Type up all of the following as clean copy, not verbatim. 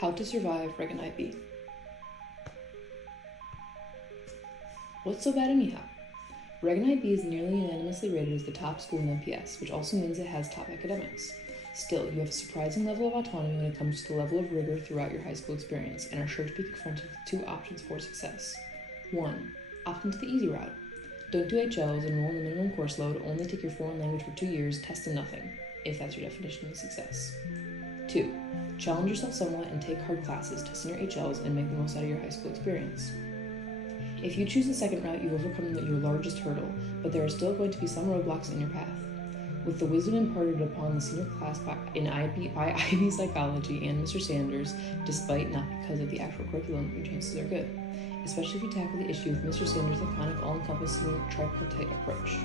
How to survive Regan IB. What's so bad anyhow? Regan IB is nearly unanimously rated as the top school in MPS, which also means it has top academics. Still, you have a surprising level of autonomy when it comes to the level of rigor throughout your high school experience and are sure to be confronted with two options for success. 1. Opt into the easy route. Don't do HLs, enroll in the minimum course load, only take your foreign language for 2 years, test in nothing, if that's your definition of success. 2. Challenge yourself somewhat and take hard classes, test in your HLs, and make the most out of your high school experience. If you choose the second route, you've overcome your largest hurdle, but there are still going to be some roadblocks in your path. With the wisdom imparted upon the senior class by IB Psychology and Mr. Sanders, despite not because of the actual curriculum, your chances are good, especially if you tackle the issue with Mr. Sanders' laconic, all-encompassing tripartite approach.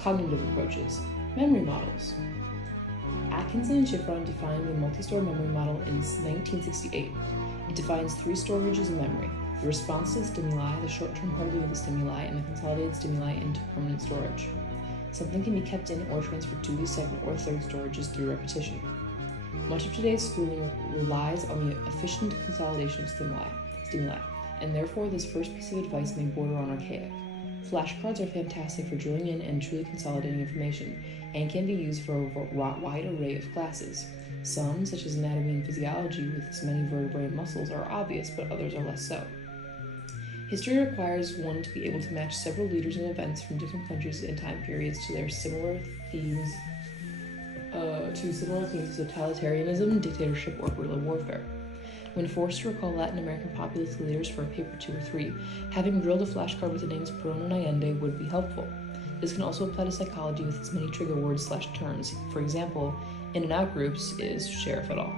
Cognitive approaches. Memory models. Atkinson and Schifrin defined the multi-store memory model in 1968. It defines 3 storages of memory: the response to the stimuli, the short-term holding of the stimuli, and the consolidated stimuli into permanent storage. Something can be kept in or transferred to the second or third storages through repetition. Much of today's schooling relies on the efficient consolidation of stimuli, and therefore this first piece of advice may border on archaic. Flashcards are fantastic for drilling in and truly consolidating information, and can be used for a wide array of classes. Some, such as anatomy and physiology with its many vertebrae and muscles, are obvious, but others are less so. History requires one to be able to match several leaders and events from different countries and time periods to their similar themes of totalitarianism, dictatorship, or guerrilla warfare. When forced to recall Latin American populist leaders for a paper 2 or 3, having drilled a flashcard with the names Perón and Allende would be helpful. This can also apply to psychology with its many trigger words/terms. For example, in and out groups is Sharif et al.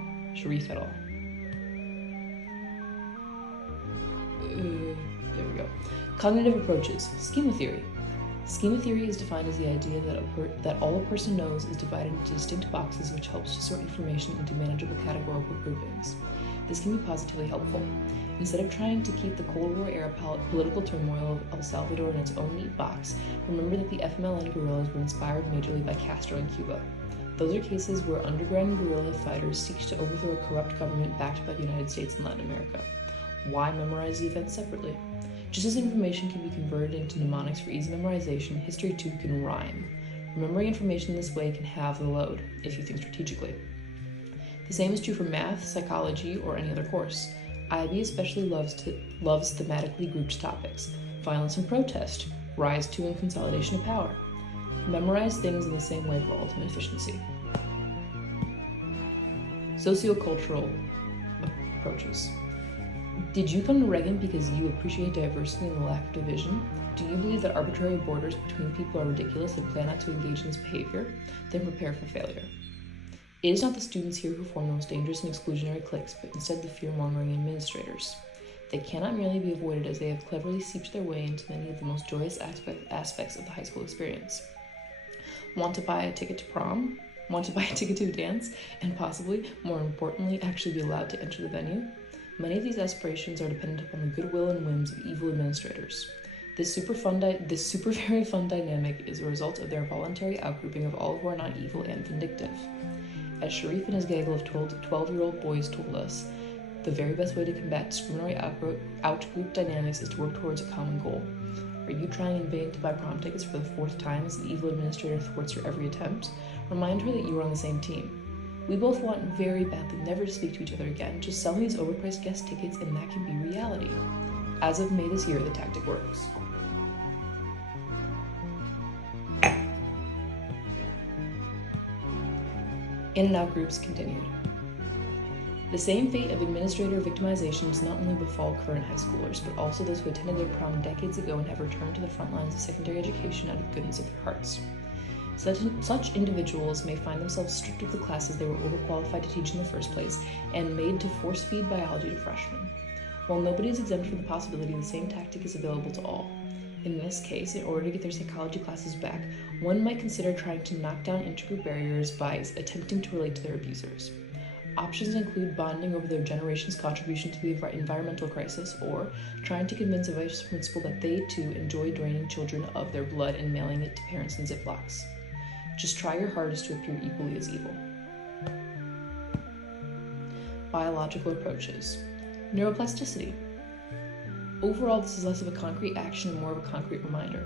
There we go. Cognitive approaches. Schema theory. Schema theory is defined as the idea that all a person knows is divided into distinct boxes, which helps to sort information into manageable categorical groupings. This can be positively helpful. Instead of trying to keep the Cold War era political turmoil of El Salvador in its own neat box, remember that the FMLN guerrillas were inspired majorly by Castro in Cuba. Those are cases where underground guerrilla fighters seek to overthrow a corrupt government backed by the United States and Latin America. Why memorize the events separately? Just as information can be converted into mnemonics for easy memorization, history too can rhyme. Remembering information this way can halve the load, if you think strategically. The same is true for math, psychology, or any other course. IB especially loves thematically grouped topics: violence and protest, rise to and consolidation of power. Memorize things in the same way for ultimate efficiency. Sociocultural approaches. Did you come to Regan because you appreciate diversity and the lack of division? Do you believe that arbitrary borders between people are ridiculous and plan not to engage in this behavior? Then prepare for failure. It is not the students here who form the most dangerous and exclusionary cliques, but instead the fear-mongering administrators. They cannot merely be avoided, as they have cleverly seeped their way into many of the most joyous aspects of the high school experience. Want to buy a ticket to prom? Want to buy a ticket to a dance? And possibly, more importantly, actually be allowed to enter the venue? Many of these aspirations are dependent upon the goodwill and whims of evil administrators. This super very fun dynamic is a result of their voluntary outgrouping of all who are not evil and vindictive. As Sharif and his gaggle of 12-year-old boys told us, the very best way to combat discriminatory outgroup dynamics is to work towards a common goal. Are you trying in vain to buy prom tickets for the 4th time as the evil administrator thwarts your every attempt? Remind her that you are on the same team. We both want very badly never to speak to each other again. Just sell me these overpriced guest tickets and that can be reality. As of May this year, the tactic works. In and out groups continued. The same fate of administrator victimization does not only befall current high schoolers, but also those who attended their prom decades ago and have returned to the front lines of secondary education out of the goodness of their hearts. Such individuals may find themselves stripped of the classes they were overqualified to teach in the first place and made to force-feed biology to freshmen. While nobody is exempt from the possibility, the same tactic is available to all. In this case, in order to get their psychology classes back, one might consider trying to knock down intergroup barriers by attempting to relate to their abusers. Options include bonding over their generation's contribution to the environmental crisis, or trying to convince a vice principal that they too enjoy draining children of their blood and mailing it to parents in Ziplocs. Just try your hardest to appear equally as evil. Biological approaches. Neuroplasticity. Overall, this is less of a concrete action and more of a concrete reminder.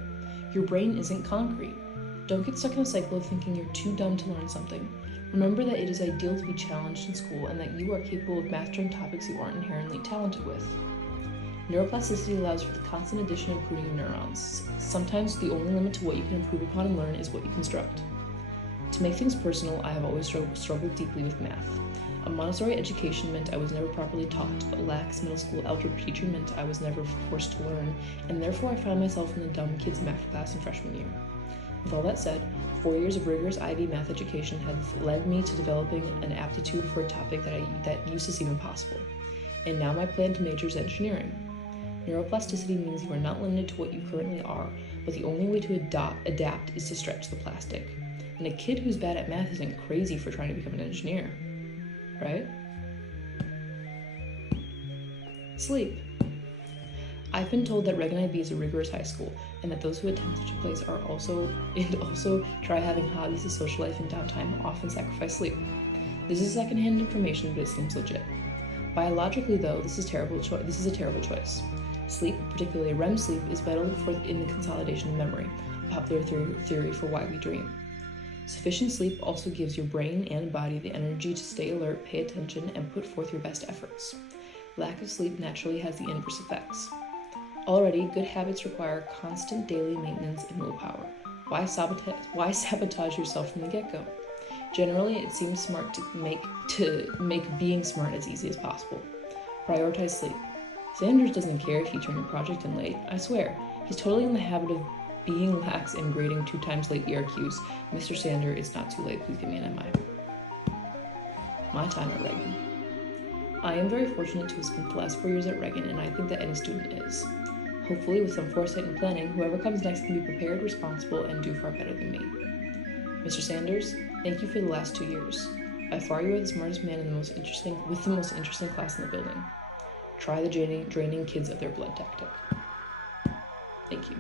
Your brain isn't concrete. Don't get stuck in a cycle of thinking you're too dumb to learn something. Remember that it is ideal to be challenged in school and that you are capable of mastering topics you aren't inherently talented with. Neuroplasticity allows for the constant addition and pruning of neurons. Sometimes the only limit to what you can improve upon and learn is what you construct. To make things personal, I have always struggled deeply with math. A Montessori education meant I was never properly taught. A lax middle school algebra teacher meant I was never forced to learn, and therefore I found myself in the dumb kids math class in freshman year. With all that said, 4 years of rigorous IB math education has led me to developing an aptitude for a topic that used to seem impossible. And now my plan to major is engineering. Neuroplasticity means you are not limited to what you currently are, but the only way to adapt is to stretch the plastic. And a kid who's bad at math isn't crazy for trying to become an engineer, right? Sleep. I've been told that Reagan IB is a rigorous high school, and that those who attend such a place are also try having hobbies as social life and downtime often sacrifice sleep. This is secondhand information, but it seems legit. Biologically, though, this is a terrible choice. Sleep, particularly REM sleep, is vital in the consolidation of memory, a popular theory for why we dream. Sufficient sleep also gives your brain and body the energy to stay alert, pay attention, and put forth your best efforts. Lack of sleep naturally has the inverse effects. Already, good habits require constant daily maintenance and willpower. Why sabotage yourself from the get-go? Generally, it seems smart to make being smart as easy as possible. Prioritize sleep. Sanders doesn't care if you turn your project in late, I swear. He's totally in the habit of being lax and grading 2 times late ERQs. Mr. Sander, it's not too late, please give me an MI. My time at Reagan. I am very fortunate to have spent the last 4 years at Reagan, and I think that any student is. Hopefully, with some foresight and planning, whoever comes next can be prepared, responsible, and do far better than me. Mr. Sanders, thank you for the last 2 years. By far, you are the smartest man with the most interesting class in the building. Try the draining kids of their blood tactic. Thank you.